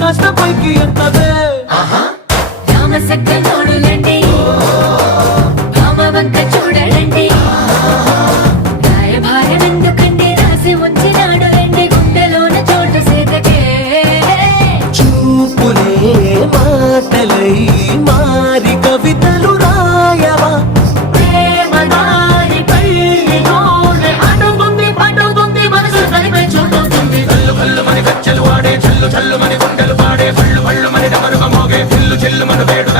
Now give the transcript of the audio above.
కాస్త పైకి ఎత్తవే రామసక్కనోడులండి రామవంక చూడలండి రాయభారం ఎందుకండి రాసి ఉంచినాడు రండి గుండెలోన చోటు సేతకే చూపులే మాటలై మారి కవితలు రాయవా ప్రేమదారి పల్లిలోనే అడుగుంది పడుతుంది మనసు తనిపై చూడుతుంది కల్లు కల్లు మని గజ్జలు వాడే చల్లు చల్లు మని గుండెలు పాడే పళ్ళు పళ్ళు మని డమరుగ మోగే చిల్లు చిల్లు మన వేడు